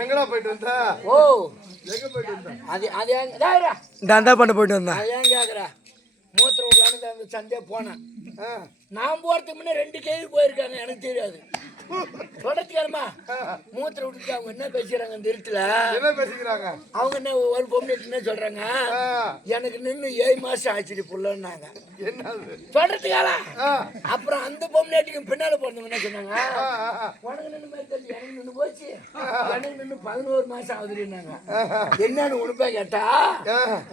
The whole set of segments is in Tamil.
எங்கடா போயிட்டு வந்தா? ஓ எங்க போயிட்டு வந்தா? தந்தா பண்ண போயிட்டு வந்தேன். அது ஏன் கேக்குற? மூத்திர விடலான்னு அந்த சந்தையா போனேன். நான் போறதுக்கு முன்னே 2 கேள்வி போயிருக்காங்க, எனக்கு தெரியாது. தொடர்ச்சியாரமா மூத்திர விட்டுட்டு அவங்க என்ன பேசுறாங்க இந்த இருட்டுல? என்ன பேசிக்கிறாங்க அவங்க? என்ன ஒரு பொண்ணு என்ன சொல்றாங்க, எனக்கு நின்று 7 மாசம் ஆச்சு புள்ளன்னாங்க. என்னது சொல்றதுக்கால? அப்புறம் அந்த பொம்னாட்டிக்கு பின்னால போனவங்க என்ன சொன்னாங்க, உனக்கு நின்று மாதிரி தெரிஞ்சு எனக்கு நின்று போச்சு, எனக்கு நின்று 11 மாசம் ஆகுதுன்னாங்க. என்னன்னு உடுப்பா கேட்டா,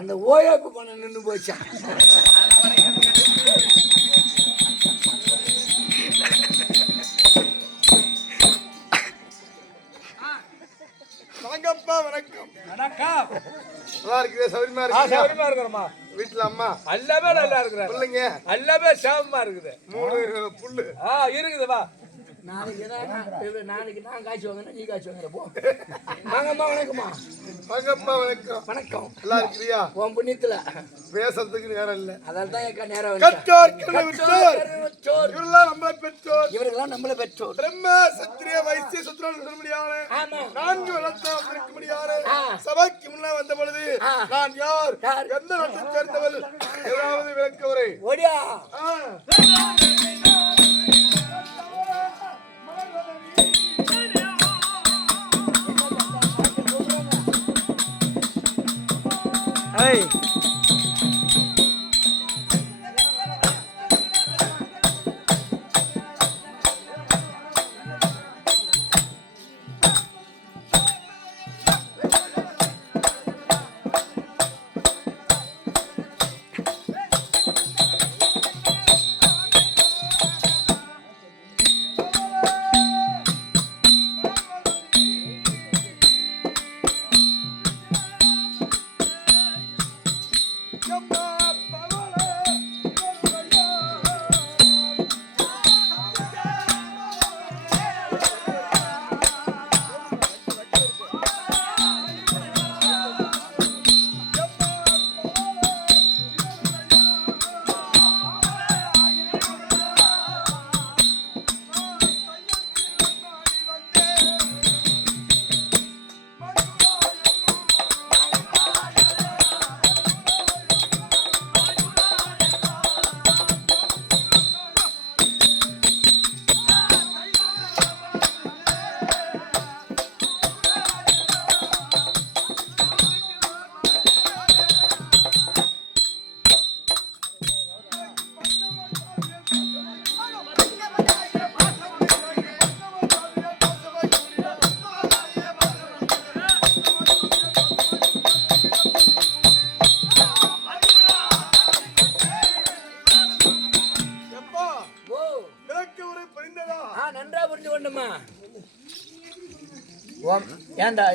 அந்த ஓயாப்பு போன நின்று போச்சா. வணக்கம்ப்பா. வணக்கம். வணக்கம். நல்லா இருக்குது? சௌரியமா இருக்கு? சௌரியமா இருக்கிறோமா? வீட்டுல அம்மா எல்லாமே நல்லா இருக்கிறாங்க. பிள்ளைங்க எல்லாமே சேமமா இருக்குது. 3 புல்லு இருக்குது. வா நாளைக்கு நான் காய்ச்சி வாங்கினா நீ காய்ச்சி வாங்குற போ. வாங்கம்மா. வணக்கம்மா. வாங்கப்பா. வணக்கம். வணக்கம். நல்லா இருக்கிறியா? உன் புண்ணியத்துல பேசுறதுக்கு நேரம் இல்ல. அதால தான் நேரம். இவரெல்லாம் நம்மள பெற்றோர். இவர்களெல்லாம் நம்மள பெற்றோர். பிரம்ம சத்திரிய வைசிய சுத்திரன் சொல்ல முடியாது. 4 வளர்த்தால் இருக்க முடியாது. சபைக்கு முன்ன வந்த பொழுது நான் யார், எந்த நாட்டை சேர்ந்தவள், ஏதாவது விளக்கவரை ஓடியா. Hey.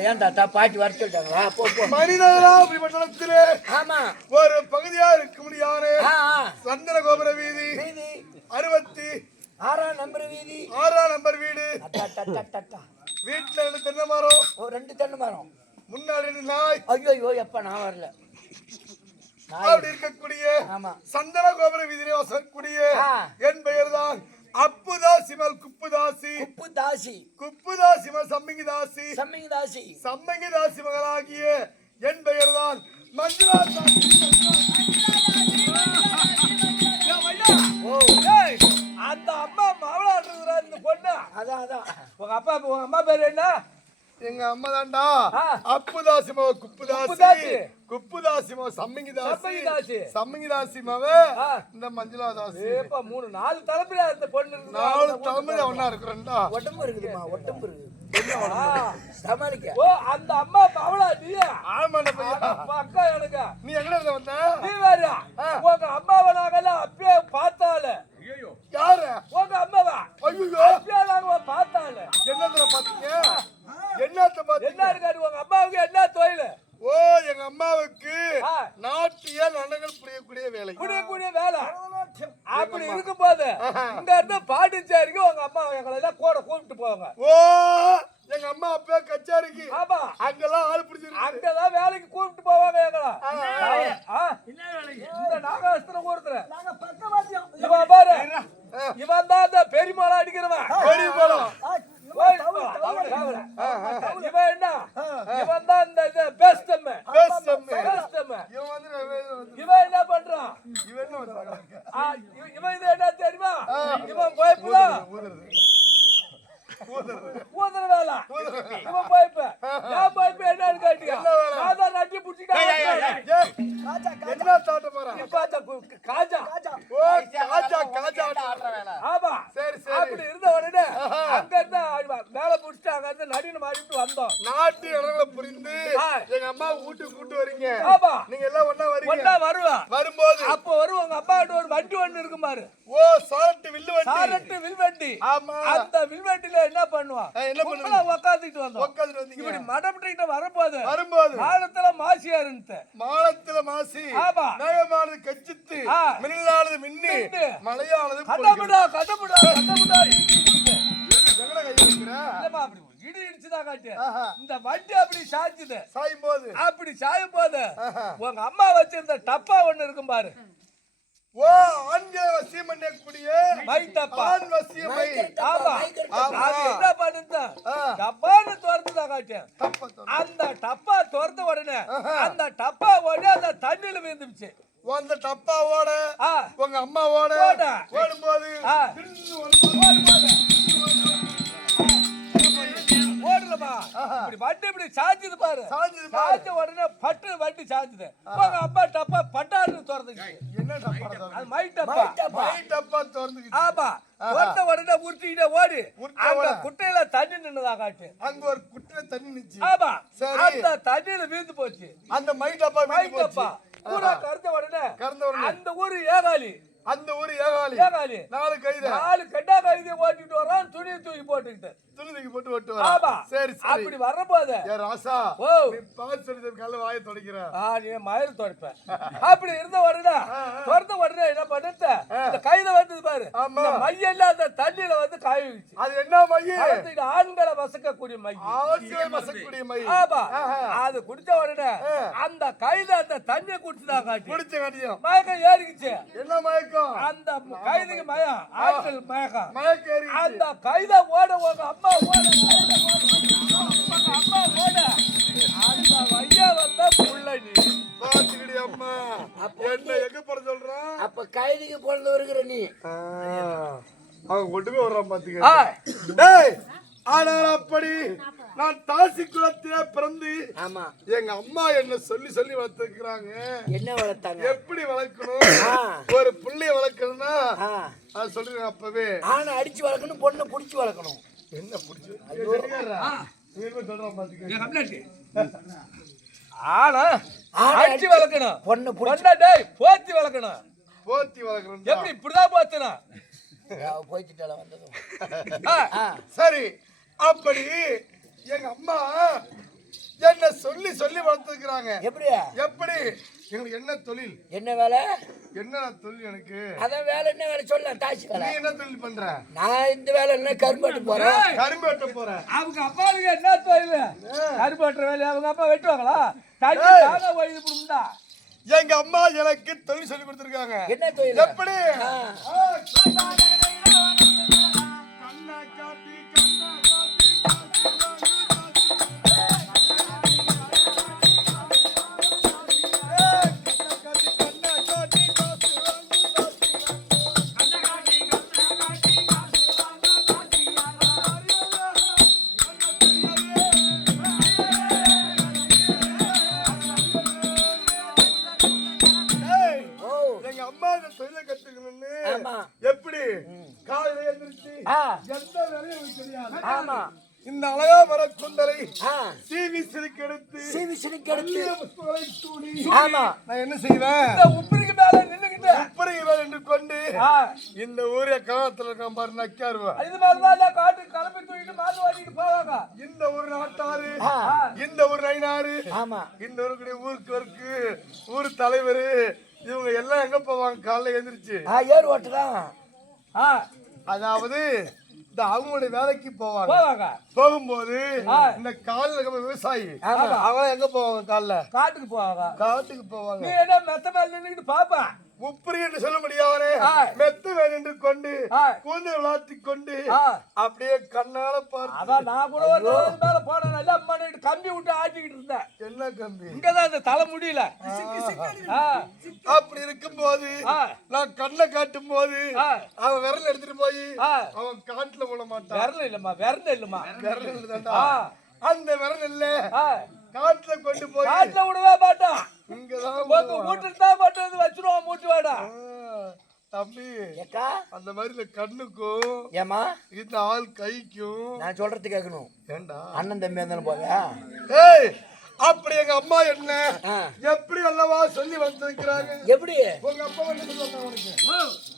ஏன்டா பாட்டி வர சொல்லிட்டாங்களா? மனிதத்திலே ஆமா ஒரு பகுதியா இருக்க முடியாது. சந்தன கோபுர வீதி 66ஆம் நம்பர் வீதி 6ஆம் நம்பர் வீடு. வீட்டுல 2 தென்னை மரம். 2 தென்னை மரம். முன்னாடி 2 நாய். ஐயோ எப்ப நான் வரல. அப்படி இருக்கக்கூடிய சந்தன கோபுர வீதியிலே வசக்கூடிய என் பெயர் தான் அப்புதாசிமல் குப்புதாசி. குப்புதாசிமல் சம்மிங்கிதாசி. சம்மிங்கிதாசி மகளாகிய என் பெயர் தான் மஞ்சுளா. அந்த அம்மா மாவளா இந்த பொண்ணு. அதான் உங்க அம்மா பேர் என்ன? எங்க அம்மா தான்டா அப்புதாசிமோ குப்புதாசி. குப்புதாசிமோ சம்மிங்கிதாசி. சம்மிங்கிதாசிமாவ இந்த மஞ்சுளா தாசி. 4 தலைமுறை அந்த பொண்ணு இருக்கு. 4 தலைமுறை ஒண்ணா இருக்கிறேன்டா. உடம்பு இருக்குதுமா, உடம்பு இருக்கு. சமாளிக்க. ஓ அந்த அம்மா மாவளா நீ? ஆமாடா பையா. அக்கா எனக்கு. நீ எங்கடா இருந்த வந்த? நீ வேற. உங்க அம்மாவை நாங்கெல்லாம் அப்பயே பார்த்தால. ஐயோ யாரு? உங்க அம்மாவா? ஐயோ அப்பயே நாங்க பார்த்தால. என்னத்துல பாத்தீங்க? என்னத்த பாத்தீங்க? என்ன இருக்காரு உங்க அம்மாவுக்கு? என்ன தொழில்? ஓ எங்க அம்மாவுக்கு நாட்டிய நடனங்கள் புரியக்கூடிய வேலை. அப்படி இருக்கும்போது இங்க இருந்து பாண்டிச்சேரிக்கு உங்க அம்மா எங்களை எல்லாம் கூட கூப்பிட்டு போவாங்க. ஓ எங்க அம்மா அப்பா கச்சேரிக்கு. ஆமா அங்கெல்லாம் ஆள் பிடிச்சிருக்கு. அங்கதான் வேலைக்கு கூப்பிட்டு போவாங்க எங்களை. இந்த நாகஸ்திரம் ஒருத்தர் இவன் பாரு, இவன் தான் அந்த பெரியமாளா அடிக்கிறவன். இவன் இது என்ன தெரியுமா? இவன் பைப்புலாம் ஊதுற வேலை. இவன் பைப்பு. என் பைப்பு என்னன்னு கேட்டீங்க? நான் தான் நட்டி புடிச்சிட்டேன். என்ன தாட்ட போறா? இப்ப அந்த காஜா. ஓ காஜா ஆமா. சரி அப்படி இருந்த உடனே அங்க இருந்து மேல புடிச்சிட்டு அங்க இருந்து நடின மாறிட்டு வந்தோம். நாட்டு இடங்களை புரிந்து எங்க அம்மா வீட்டுக்கு கூட்டு வரீங்க. ஆமா. நீங்க எல்லாம் ஒண்ணா வரீங்க. ஒண்ணா வருவா. வரும்போது அப்ப வருவோம் உங்க அப்பா கிட்ட ஒரு வண்டி ஒண்ணு இருக்கும் பாரு. ஓ சாரட்டு வில்லுவண்டி. சாரட்டு வில்வண்டி. ஆமா. அந்த வில்வண்டில என்ன பண்ணுவான்? என்ன பண்ணுவா? உட்கார்ந்துட்டு வந்தோம். உட்கார்ந்துட்டு வந்தீங்க. இப்படி மடம்கிட்ட வரும்போது மாலத்துல மாசி ஆமா. மேகமானது கச்சித்து மின்னலானது மின்னி மலையானது கட்டமுடா இடி இடிச்சுதான் காட்டு. இந்த வண்டி அப்படி சாய்ச்சுது. அப்படி சாயும் போது உங்க அம்மா வச்சிருந்த டப்பா ஒண்ணு இருக்கும் பாரு. ஓ ஆண்கள் வசியம் பண்ணக்கூடிய மை டப்பா. ஆண் வசியம் மை. ஆமா. அது என்ன பண்ணுது? டப்பான்னு திறந்துதான் காட்டு. அந்த டப்பா திறந்த உடனே அந்த டப்பா ஓடி அந்த தண்ணியில விழுந்துச்சு. அந்த டப்பாவோட உங்க அம்மாவோட ஓடும்போது ஓடலமா இப்படி வண்டி இப்படி சாஞ்சுது பாரு. சாஞ்ச உடனே பட்டு வண்டி சாஞ்சுது. உங்க அம்மா டப்பா பட்டாருன்னு திறந்துச்சு. என்ன டப்பா? அது மை டப்பா. திறந்துச்சு. ஆமா. திறந்த உடனே உருட்டிக்கிட்டே ஓடி அந்த குட்டையில தண்ணி நின்னுதான் காட்டு. அங்க ஒரு குட்டையில தண்ணி நிச்சு. ஆமா. அந்த தண்ணியில வீழ்ந்து போச்சு. அந்த மை டப்பா கூட கறந்த உடனே அந்த ஊரு ஏகாலி. அந்த ஊரு ஏகாலி. 4 கட்டா கைதியை ஓட்டிட்டு வரான். துணியை தூக்கி போட்டுக்கிட்டு போட்டு ஓட்டு வரா. சரி அப்படி வரப்போது ராசா நீ பாத்து சொல்லி கல்ல வாயை துடைக்கிற. நீ மயிர் துடைப்ப. அப்படி இருந்த உடனே திறந்த உடனே என்ன பண்ணுத்த இந்த கைத வந்தது பாரு. மையெல்லாம் அந்த தண்ணியில வந்து காய வச்சு. அது என்ன மைய? ஆண்களை வசக்கக்கூடிய மை. வசக்கக்கூடிய மை. ஆமா. அது குடிச்ச உடனே அந்த கைத அந்த தண்ணியை குடிச்சுதான் காட்டி. குடிச்ச காட்டியும் மயக்கம் ஏறிக்குச்சு. என்ன மயக்கம்? அந்த கைதுக்கு மயம் ஆட்கள் மயக்கம். மயக்கம் அந்த கைத ஓட உங்க அம்மா ஓட அம்மா ஓட அந்த வையா வந்தா புள்ள நீ பாத்துக்கிடி அம்மா. என்ன எங்க போற சொல்றான்? அப்ப கைதிக்கு பிறந்து வருகிற நீ அவன் கொண்டு போய் வர்றான் பாத்துக்க. ஆனால் அப்படி நான் தாசி குலத்திலே பிறந்து ஆமா எங்க அம்மா என்ன சொல்லி சொல்லி வளர்த்துக்கிறாங்க. என்ன வளர்த்தாங்க? எப்படி வளர்க்கணும்? ஒரு பிள்ளைய வளர்க்கணும்னா அது சொல்றேன். அப்பவே ஆனா அடிச்சு வளர்க்கணும், பொண்ணை புடிச்சு வளர்க்கணும். என்ன புடிச்சு சொல்றான் பாத்துக்க. ஆனா அடிச்சு வளர்க்கணும், பொண்ணை போத்தி வளர்க்கணும். போத்தி வளர்க்கணும். எப்படி இப்படிதான் போத்தணும்? போய்ச்சிட்டால வந்ததும் சரி. அப்படி எங்க அம்மா என்ன சொல்லி சொல்லி வளர்த்துக்கிறாங்க. எப்படி எங்களுக்கு என்ன தொழில், என்ன வேலை, என்ன தொழில்? எனக்கு அதான் வேலை. என்ன வேலை சொல்ல? தாசி வேலை. நீ என்ன தொழில் பண்ற? நான் இந்த வேலை என்ன கரும்பட்டு போறேன். கரும்பட்டு போறேன். அவங்க அப்பாவுக்கு என்ன தொழில்? கரும்பட்டுற வேலை. அவங்க அப்பா வெட்டுவாங்களா? எங்க அம்மா எனக்கு தொழில் சொல்லி கொடுத்திருக்காங்க. என்ன தொழில்? எப்படி? எப்படி காலையில எழுந்திருச்சு எந்த வேலையும் தெரியாது. ஆமா. இந்த அழகா மர குந்தலை சீவி சிரிக்கெடுத்து ஆமா நான் என்ன செய்வேன்? உப்பரிக்கு மேல நின்னுக்கிட்டு உப்பரிக்கு மேல நின்று கொண்டு இந்த ஊரே காலத்துல இருக்கான் பாரு நக்காருவா. இது மாதிரிதான் காட்டு கிளம்பி தூக்கிட்டு மாடு வாங்கிட்டு போவாங்க. இந்த ஒரு நாட்டாரு, இந்த ஒரு நைனாரு, இந்த ஊருக்கு ஊர் தலைவர், இவங்க எல்லாம் எங்க போவாங்க? காலைல எழுந்திருச்சு ஏர் ஓட்டுதான். அதாவது அவங்களுடைய வேலைக்கு போவாங்க. போகும்போது இந்த காலில் விவசாயி அவங்க எங்க போவாங்க? காலைல காட்டுக்கு போவாங்க. மெத்த மேல நின்னுக்கிட்டு பாப்பா. உப்பரி என்று சொல்ல முடியாது. மெத்த மேல் நின்று கொண்டு கூந்தல் விளாத்தி கொண்டு அப்படியே கண்ணால பார்த்து அதான் நான் கூட ஒரு நாள் மேல போனேன் நல்லா பண்ணிட்டு கம்பி விட்டு ஆட்டிக்கிட்டு இருந்தேன். என்ன கம்பி இங்கதான் இந்த தலை முடியல. அப்படி இருக்கும்போது நான் கண்ணை காட்டும் போது அவன் விரல் எடுத்துட்டு போய் அவன் காட்டுல போட மாட்டான். விரல் இல்லம்மா, விரல் இல்லம்மா, விரல் இல்லடா. அந்த விரல் இல்ல காட்டுல கொண்டு போய் காட்டுல விடவே மாட்டான். இங்கதான் மூட்டு தான் போட்டு வச்சிருவான். மூட்டு வாடா தம்பி. ஏக்கா அந்த மாதிரி இந்த கண்ணுக்கும் ஏமா இந்த ஆள் கைக்கும் நான் சொல்றது கேட்கணும். ஏண்டா அண்ணன் தம்பி இருந்தாலும் போதா? ஏய் அப்படி எங்க அம்மா என்ன எப்படி அல்லவா சொல்லி வந்திருக்கிறாங்க. எப்படி உங்க அப்பா என்ன சொன்னாங்க உனக்கு?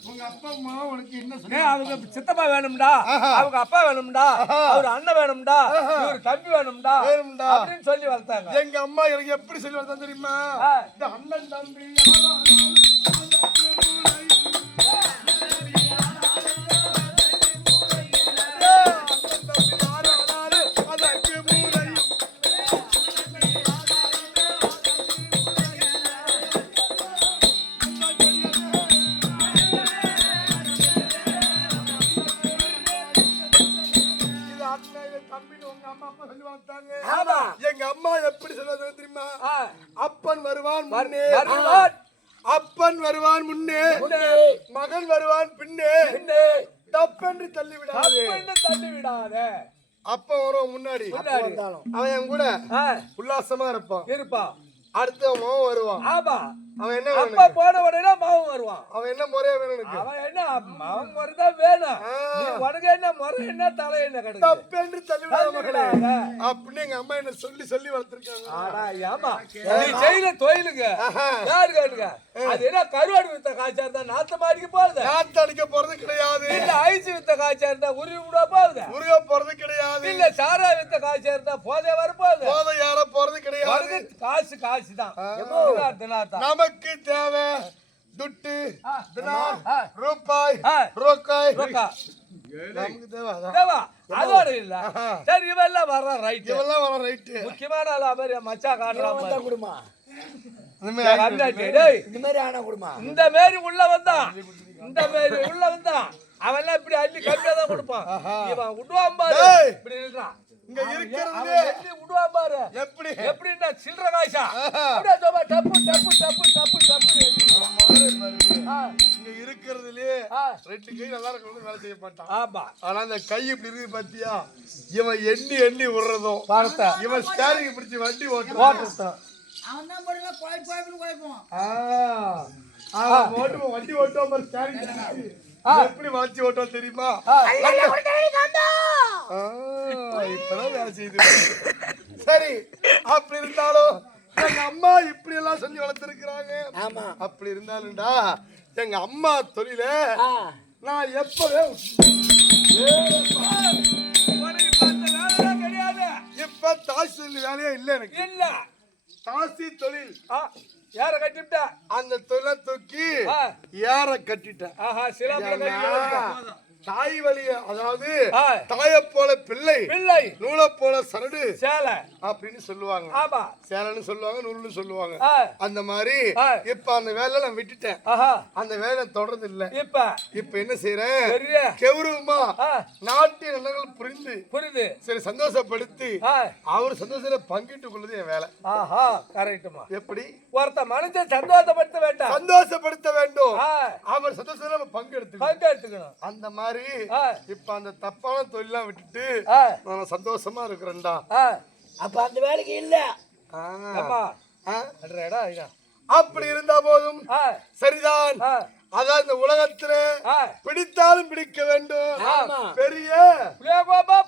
உங்க அப்பா அம்மா உனக்கு என்ன சொன்னாங்க? அவங்க சித்தப்பா வேணும்டா, அவங்க அப்பா வேணும்டா, அவர் அண்ணன் வேணும்டா, இவர் தம்பி வேணும்டா அப்படின்னு சொல்லி வளர்த்தாங்க. எங்க அம்மா எனக்கு எப்படி சொல்லி வளர்த்தாங்க தெரியுமா? இந்த அண்ணன் தம்பி எங்க அம்மா எப்படி சொல்லுவாங்க தெரியுமா? அப்பன் வருவான் முன்னே, அப்பன் வருவான் முன்னே, மகன் வருவான் பின்னே, தப்பென்று தள்ளி விடாதே. அப்ப வருவான் முன்னாடி, அவன் என் கூட உல்லாசமா இருப்பான். அடுத்து அவன் வருவான். அவன் என்ன அப்பா போன உடனே மாவன் வருவான். அவன் என்ன முறையா வேணும்? அவன் என்ன மாவன் முறைதான் வேணும். உனக்கு என்ன முறை என்ன தலை என்ன கிடையாது. தப்பென்று தள்ளி விடாத அப்படின்னு எங்க அம்மா என்ன சொல்லி சொல்லி வளர்த்திருக்காங்க. ஆமா நீ செய்யல தொழிலுங்க யாரு கேட்டுங்க. அது என்ன கருவாடு வித்த காய்ச்சா இருந்தா நாத்த மாடிக்க போகுது. நாத்து அடிக்க போறது கிடையாது. இல்ல ஐஸ் வித்த காய்ச்சா இருந்தா உருவி விட போகுது. உருக போறது கிடையாது. இல்ல சாரா வித்த காய்ச்சா இருந்தா போதை வர போகுது. போதை யார போறது கிடையாது. காசு காசு தான். நமக்கு தேவை துட்டு, தினார், ரூபாய், ரொக்காய். நமக்கு தேவை அதோட இல்ல. சரி இவெல்லாம் வர்ற ரைட், இவெல்லாம் வர ரைட். முக்கியமான ஆளா மாதிரி மச்சா காட்டுறான் குடுமா இந்த மாதிரி ஆனா குடுமா. இந்த மாதிரி உள்ள வந்தான், இந்த மாதிரி உள்ள வந்தான். அவன் எல்லாம் இப்படி அள்ளி கம்மியா தான் கொடுப்பான். இவன் விடுவான் பாரு, இப்படி இருக்கான். இங்க இருக்கிறது விடுவான் பாரு எப்படி எப்படின்னா சில்லற காய்ச்சா அப்படியே டப்பு டப்பு டப்பு டப்பு டப்பு. இங்க இருக்கிறதுலயே ரெண்டு கை நல்லா இருக்கணும் வேலை செய்ய மாட்டான். ஆமா ஆனா அந்த கை இப்படி இருக்கு பாத்தியா? இவன் எண்ணி எண்ணி விடுறதும் இவன் ஸ்டேரிங் பிடிச்சி வண்டி ஓட்டுறான். அவன் தான் போடுற கோய் கோய்னு கோய்ப்போம். ஓட்டுவோம் வண்டி ஓட்டுவோம் பாரு. ஸ்டேரிங் எப்படி மாத்தி ஓட்டுவோம் தெரியுமா? இப்பதான் வேலை செய்யுது. சரி அப்படி இருந்தாலும் எங்க அம்மா இப்படி எல்லாம் சொல்லி வளர்த்திருக்கிறாங்க. அப்படி இருந்தாலும்டா எங்க அம்மா தொழில நான் எப்பவே கிடையாது. இப்ப தாசி தொழில் வேலையே இல்ல எனக்கு. இல்ல தாசி தொழில் யார கட்டிவிட்ட? அந்த தொழிலை தூக்கி யார கட்டிட்டேன். தாய் வழிய அதாவது தாய போல பிள்ளை பிள்ளை நூலை போல சரடு சேலை அப்படின்னு சொல்லுவாங்க. ஆமா சேலைன்னு சொல்லுவாங்க, நூல்னு சொல்லுவாங்க. அந்த மாதிரி இப்ப அந்த வேலை நான் விட்டுட்டேன். அந்த வேலை தொடர்ந்து இல்ல. இப்ப என்ன செய்யறேன்? கௌரவமா நாட்டிய நல்லங்கள் புரிந்து சரி சந்தோஷப்படுத்தி அவர் சந்தோஷத்தை பங்கிட்டு கொள்ளுது என் வேலை. கரெக்டுமா. எப்படி ஒருத்த மனுஷன் சந்தோஷப்படுத்த வேண்டாம், சந்தோஷப்படுத்த வேண்டும். அவர் சந்தோஷத்துல பங்கெடுத்துக்கணும். அந்த மாதிரி இப்ப அந்த தப்பான தொழிலாம் விட்டுட்டு நான் சந்தோஷமா இருக்கிறேன்டா. அப்ப அந்த வேலைக்கு இல்ல. அப்படி இருந்தா போதும் சரிதான். அதான் இந்த உலகத்துல பிடித்தாலும் பிடிக்க வேண்டும். பெரிய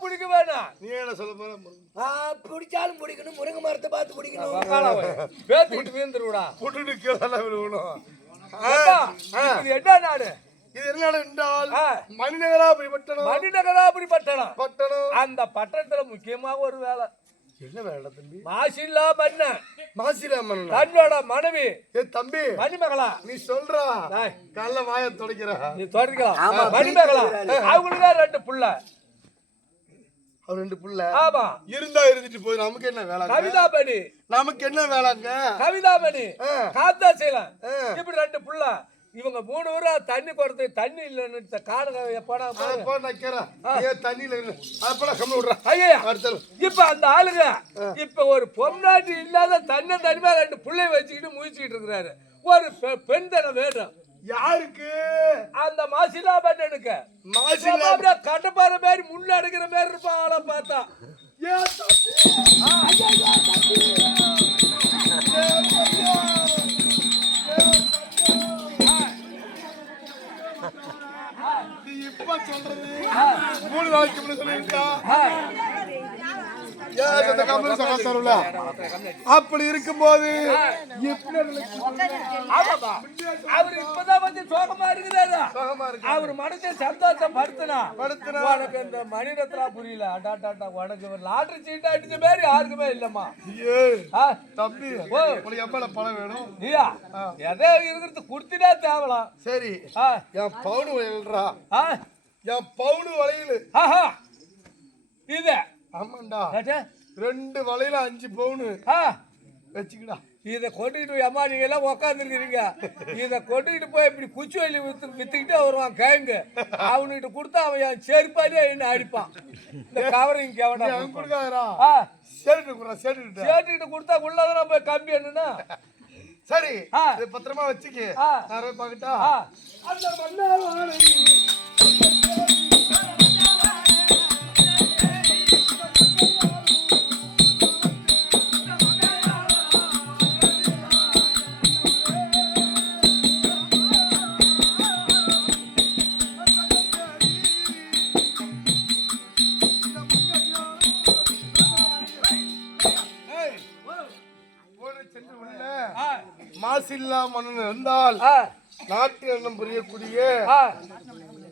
பிடிக்க வேண்டாம். நீ என்ன சொல்ல போற? பிடிச்சாலும் பிடிக்கணும், முருங்கை மரத்தை பார்த்து பிடிக்கணும். புட்டு கீழே விழுகணும். என்ன நாடு இது என்ன என்றால் மணிநகராபுரி பட்டணம். மணிநகராபுரி பட்டணம். பட்டணம் அந்த பட்டணத்துல முக்கியமாக ஒரு வேலை. என்ன வேலை தம்பி? மாசில்லா மன்னன். மாசில்லா மன்னன் தன்னோட மனைவி தம்பி மணிமகளா நீ சொல்றா கல்ல வாய தொடக்கிற நீ தொடக்கலாம். மணிமகளா அவங்களுக்கு ரெண்டு புள்ள. அவர் ரெண்டு புள்ள. ஆமா இருந்தா இருந்துட்டு போய் நமக்கு என்ன வேலை? கவிதாபணி. நமக்கு என்ன வேலைங்க? கவிதாபணி காத்தா செய்யலாம். இப்படி ரெண்டு புள்ள இவங்க 3 பேரும் தண்ணி கொடுத்து தண்ணி இல்லைன்னு காணுங்க எப்படா தண்ணியில அப்பெல்லாம் கம்மி விடுறேன். ஐயா இப்ப அந்த ஆளுங்க இப்ப ஒரு பொம்நாட்டி இல்லாத தண்ணி தனிமா 2 பிள்ளை வச்சுக்கிட்டு முயற்சிக்கிட்டு இருக்கிறாரு. ஒரு பெண் தானே வேணும். யாருக்கு? அந்த மாசிலா பண்ணனுக்கு. மாசிலா கட்டப்பாறை மாதிரி முள்ள அடிக்கிற மாதிரி இருப்பான் ஆளை பார்த்தா. ஏன் இப்ப சொல்றது 3 நாளைக்கு முன்னாடி சொல்லிட்டா அப்படி இருக்கும்போது அவர் இப்பதான் வந்து சோகமா இருக்கிறாரு. அவர் மனசை சந்தோஷம் படுத்தினா உனக்கு இந்த மணிரத்னா புரியல. உனக்கு லாட்டரி சீட்டு அடிச்ச மாதிரி யாருக்குமே இல்லம்மா. தம்பி எவ்வளவு பணம் வேணும்? நீயா எதோ இருக்கிறது குடுத்தினா தேவலாம். சரி என் பவுனு வளையல்றா. என் பவுனு வளையல் இது ஆமாண்டா 2 வளையல 5 பவுனு வச்சுக்கடா. இதை கொட்டிட்டு அம்மா நீங்க எல்லாம் உக்காந்துருக்கிறீங்க. இதை கொட்டிட்டு போய் இப்படி குச்சி வலி வித்துக்கிட்டே வருவான் கேங்கு. அவனுகிட்ட கொடுத்தா அவன் என் செருப்பாலே என்ன அடிப்பான். இந்த கவரிங் கொடுக்காதரா சேட்டுக்கிட்ட கொடுத்தா உள்ளதான் போய் கம்பி என்னன்னா சரி பத்திரமா வச்சுக்க. நான் பாக்கட்டா அந்த மன்னாவானை மாசில்லா மன்னன் இருந்தால் நாட்டு எண்ணம் புரியக்கூடிய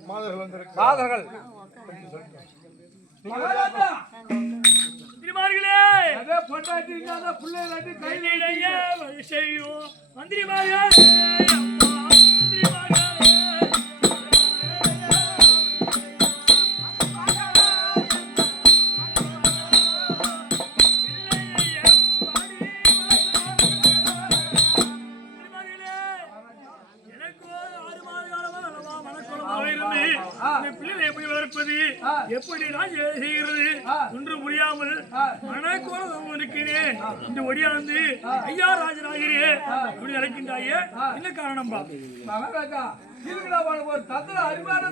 மாதர்கள் வந்திருக்கு. மாதர்கள் எப்படி செய்கிறது ஒன்று புரியாமல் மனக்கோலம் இருக்கிறேன். இந்த ஒடியாந்து ஐயா ராஜராஜரே அப்படி அழைக்கின்றாயே என்ன காரணம்? மகாராஜா ஒரு தந்திர அறிவான